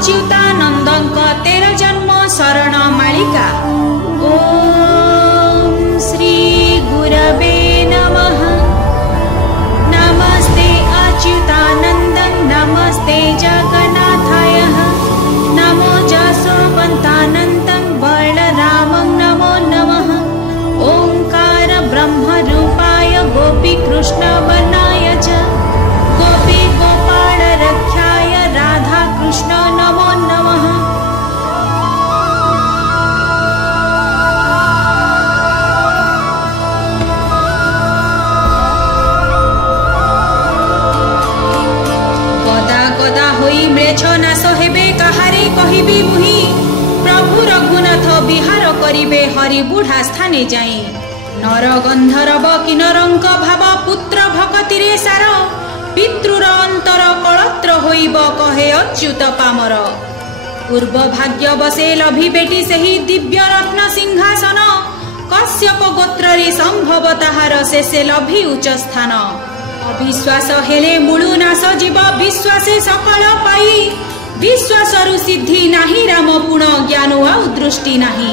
अच्युतानंदंक 13 जन्म शरण मालिका। ओम श्री गुरवे नमः। नमस्ते अच्युतानंदं नमस्ते जगन्नाथाय। नमो जसोवन्तानंदं बलरामं नमो नमः। ओंकार ब्रह्म रूपाय गोपी कृष्ण वनाय च गोपी गोपाल रक्षाय राधा कृष्ण नमो नमः। गदा गदा होई म्लेच्छ नाश हेबे काहारे कहिबी मुहि। प्रभु रघुनाथ विहार करिबे हरि बुढ़ा स्थाने जाई। नर गंधर्व किन्नरंक भाव पुत्र भक्तिरे सार। पितृर अंतर कलत्र होइब कहे अच्युत पामर। पूर्व भाग्य बसे लभि बेटी सेही दिव्य रत्न सिंहासन। कश्यप गोत्रे संभव ताहार शेषे लभि उच्च स्थान। अविश्वास हेले मूलु नाश जीव विश्वासे सकल पाई। विश्वासरु सिद्धि नाही राम पुण ज्ञान आउ दृष्टि नाही।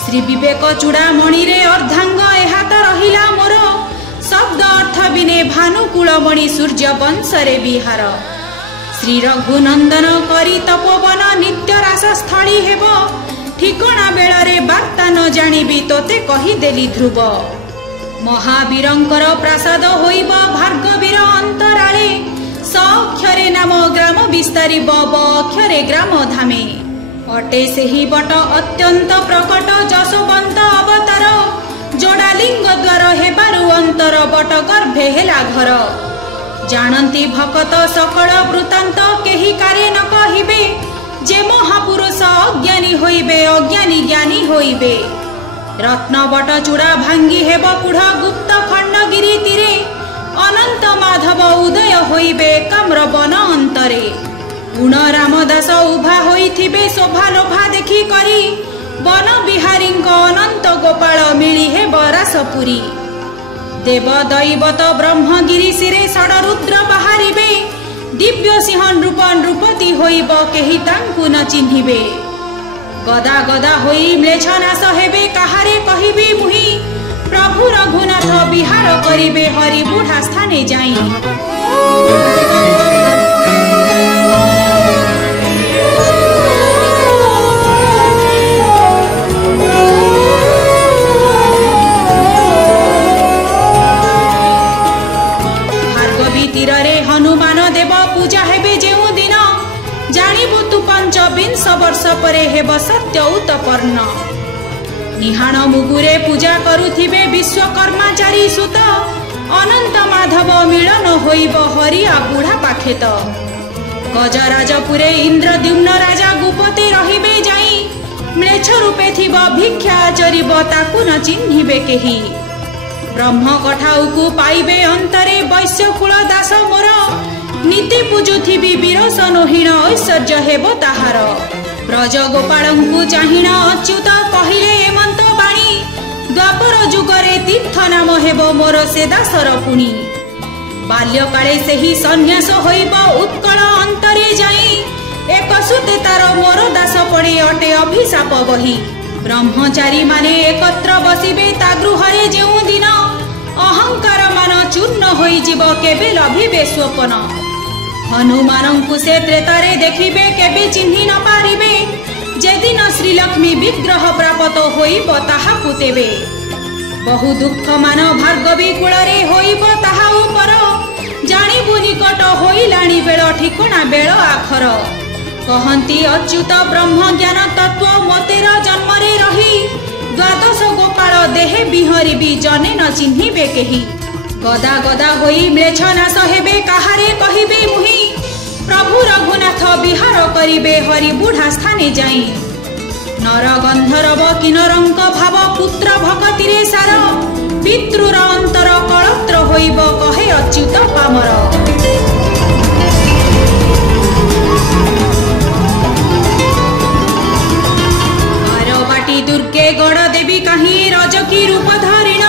श्री विवेक चूड़ामणि रे अर्धांग एहा तो रहिला मोर। शब्द अर्थ बिने भानुकुलमणि सूर्य वंशरे विहार। श्री रघुनंदन करी तपोवन नित्य रास स्थली हेब। ठिकणा बेलरे बार्ता न जानिबी तोते कहिदेली ध्रुव। महावीरंकर प्रासाद होइब भार्गवीर अंतराळे। स अक्षरे नाम ग्राम विस्तारी ब अक्षरे ग्राम धामे। अटे सेही बट अत्यंत प्रकट जशोवंत अवतार। जोड़ा लिंग द्वार हेबारु अंतर बट गर्भे हेला घर। जानती भकत सकल वृत्तांत केही कारे न कहिबे। जे महापुरुष अज्ञानी होइबे अज्ञानी ज्ञानी होइबे। रत्न बट चूड़ा भांगी हेब कुढ़ गुप्त खंडगिरी तीरे। अनंत माधव उदय होइबे काम्र वन अंतरे। गुण रामदास उभा होइथिबे शोभा लोभा देखी करी। वन बिहारी अनंत गोपाल मिली हे बरासपुरी। देव दैवत ब्रह्मगिरी सिरे षडरुद्र बाहरिबे। दिव्य सिंह नृप नृपति होइब केही तांकु न चिन्हिबे। गदा गदा होई म्लेच्छ नाश हेबे काहारे कहिबी मुहि। प्रभु रघुनाथ विहार करिबे हरि बुढ़ा स्थाने जाई। हनुमान देव पूजा हेबे जेउ दिन। जानिबु तु 25 वर्ष परे हेब सत्य उत्पन्न। निहाण मुगुरे पूजा करुथिबे विश्वकर्माचारी सुत। अनंत माधव मिलन होइब हरिया बुढ़ा पाखेत। गजराजपुरे इंद्रद्युम्न राजा गुपते रहिबे जाई। म्लेच्छ रूपे थिब भिक्षा आचरिब ताकु न चिन्हिबे केही। ब्रह्म कठाउकु पाइबे अंतरे वैश्यकुल दास मोर। नीति पूजुथिबी विरसनहीन ऐश्वर्य हेब ताहार। ब्रज गोपालंकु चाहिण अच्युत कहिले एमंत बाणी। द्वापर जुगरे तीर्थ नाम हेब मोर से दासर पुणी। बाल्यकाले सेही सन्यास होइब उत्कल अंतरे जाई। एक सुते तार मोर दास पड़े अटे अभिशाप बही। ब्रह्मचारी माने एकत्र बसिबे ता गृहरे जेउ दिन। अहंकार मान चूर्ण होई जीव केबे लभिबे स्वपन। हनुमानंकु से त्रेतारे देखिबे केबे चिन्हि न पारिबे। जेदिन श्रीलक्ष्मी विग्रह प्राप्त होइब ताहाकु तेबे। बहु दुख मान भार्गवी कुलरे होइब ताहा उपर। जानिबु निकट होइलाणी बेल ठिकणा बेल आखर। कहंती अच्युत ब्रह्म ज्ञान तत्व मोतेर जन्मरे रही। द्वादश गोपाल देहे बिहरी भी जने न चिन्हिबे केही। गदा गदा होई म्लेच्छ नाश हेबे काहारे कहिबे मुहि। प्रभु रघुनाथ विहार करिबे हरि बुढ़ा स्थाने जाई। नर गंधर्व किन्नरंक भाव पुत्र भक्तिरे सार। पितृर अंतर कलत्र होइब कहे अच्युत पामर। दुर्गे गण देवी कहीं रजकी रूप धारिण।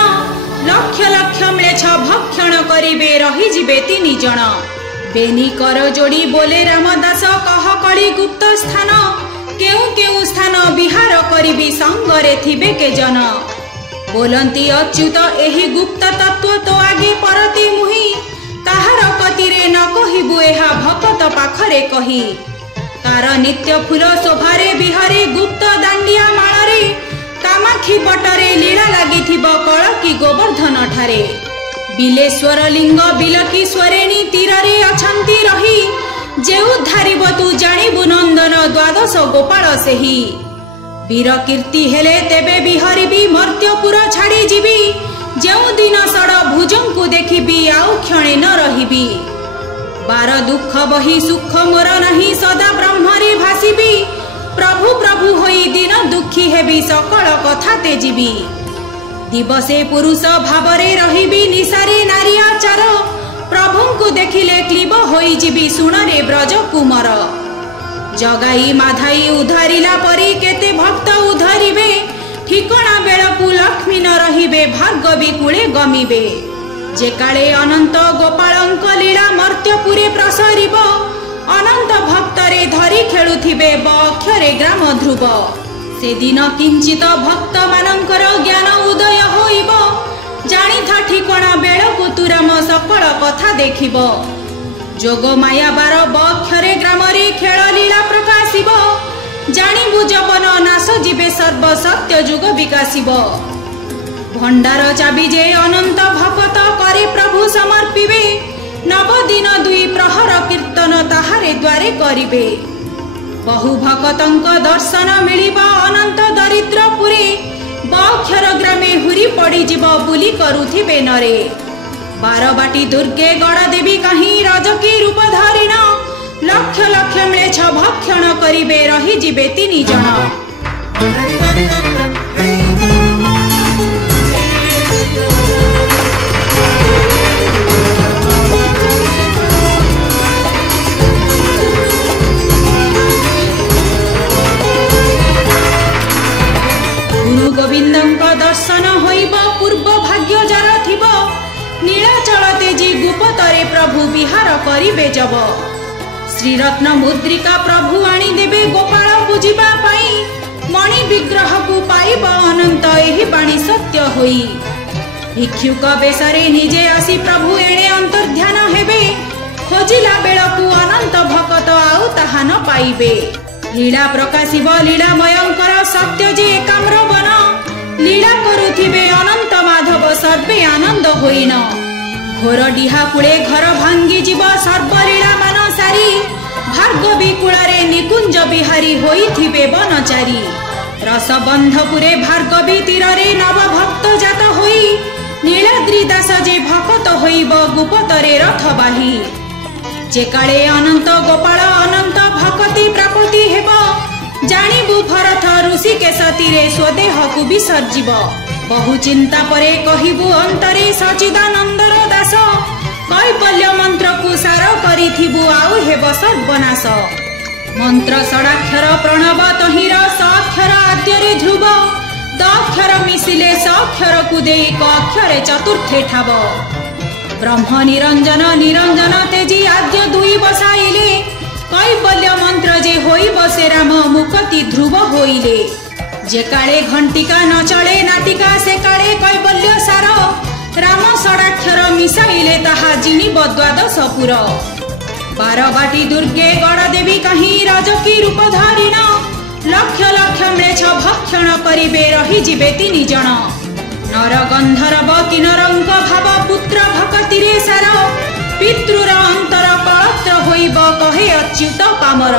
लक्ष लक्ष म्लेच्छ भक्षण करिबे रही जिबे 3 जण। बेनी कर जोड़ी बोले रामदास कह कली गुप्त स्थान केउ केउ स्थान विहार करिबी संगरे थिबे के जन बोलंती अच्युत एही गुप्त तत्व तो आगे परती मुही ताहार कतिरे न कहिबु एहा भक्त पाखरे कही तार नित्य फूल शोभारे बिहारे गुप्त दांडिया माଳରେ कामाक्षी बटरे लीला लागिथिब कळकी गोवर्धन ठारे बिलेश्वर लिंग बिलकी स्वरेणी तीरे अछंती रही जेउ धारिब तू जानिबु नंदन द्वादश गोपाल सेही वीर कीर्ति हेले तेबे बिहरिबी मर्त्यपुर छाड़ी जीवी जेउ दिन सड़ भुजंकु देखिबी आउ क्षणे न रहिबी बार दुख बही सुख मोर नहीं सदा ब्रह्मरे भासिबी प्रभु प्रभु होई दिन दुखी हेबी सकल कथा तेजिबी दिवसे पुरुष भावरे रहिबी निसारे नारी आचार प्रभुंकु देखिले क्लीब होई जीवी सुणरे ब्रज कुमार जगाई माधाई उधारिला परी केते भक्त उधरिबे ठिकणा बेलकु लक्ष्मी न रहिबे भार्गवी कूले गमिबे जेकाळे अनंत गोपालंक लीला मर्त्यपुरे प्रसरिब अनंत भक्तरे धरी खेलुथिबे बक्षरे ग्राम ध्रुव से दिन किंचित भक्त मानकर ज्ञान उदय होइब जानिथा ठिकणा बेलकु तुराम सकल कथा देखिब जोग माया बार बक्षरे ग्राम रे खेल लीला प्रकाशिब जानिबु जवन नाश जीवे सर्व सत्य जुग विकासिब भंडार चाबी जे अनंत भक्त करे प्रभु समर्पिबे नव दिन दुई प्रहर कीर्तन ताहारे द्वारे करिबे बहु भक्तंक दर्शन मिलिबा अनंत दरिद्रपुरे बक्षर ग्रामे हुरी पड़ी जीव बुली करुथिबे नरे बारबाटी दुर्गे गड़ देवी कहीं रजकी रूप धारिण लक्ष लक्ष म्लेच्छ भक्षण करिबे रही जीवे तीनि जन गुरु गोविंदंक दर्शन होइब पूर्व भाग्य जार थिब नीलाचल तेजी गुपतरे प्रभु विहार करिबे जब श्रीरत्न मुद्रिका प्रभु आनी देबे गोपाल पूजिबा पाई मणि विग्रह को पाइब अनंत एही बाणी सत्य होई भिक्षुक बेसरे निजे आसी प्रभु एणे अंतर्ध्यान हेबे खोजिला बेलकु अनंत भक्त आउ ताहा न पाइबे लीला प्रकाशिब लीलामयंकर सत्य जे एकाम्र बन लीला करुथिबे अनंत माधव सर्वे आनंद होइन घोर डिहा कूले घर भांगी जीव सर्वलीला मान सारी भार्गवी कूलरे निकुंज बिहारी होइथिबे बनचारी रसबंधपुरे भार्गवी तीरे नव भक्त जात होई नीलाद्री दास जे भक्त होइब गुपतरे रथ बाही जेकाळे अनंत गोपाल अनंत भक्ति प्राप्ति हेब जानिबु भरत ऋषिकेश तीरे स्वदेह को विसर्जिब बहु चिंता परे कहिबु अंतरे सचिदानंदर दास कैवल्य मंत्र को सार करिथिबु आउ हेब सर्वनाश मंत्र षडाक्षर प्रणव तहिर साक्षर आद्यरे ध्रुव दक्षर मिसिले साक्षर को दे एक अक्षरे चतुर्थे ठाव ब्रह्म निरंजन निरंजन तेजी आद्य दुई बसाइले कैवल्य मंत्र जे होइब से राम मुक्ति ध्रुव होइले जेकाळे घंटिका न चले नाटिका से काळे कैवल्य सार राम षडाक्षर मिसाइले ताहा जिनिब द्वादश पुर बारबाटी दुर्गे गड़ देवी कहीं रजकी रूप धारिण लक्ष लक्ष म्लेच्छ भक्षण करिबे रही जीवे तीनि जन नर गंधर्व किन्नरंक भाव पुत्र भक्तिरे सार पितृर अंतर कलत्र होइब कहे अच्युत पामर।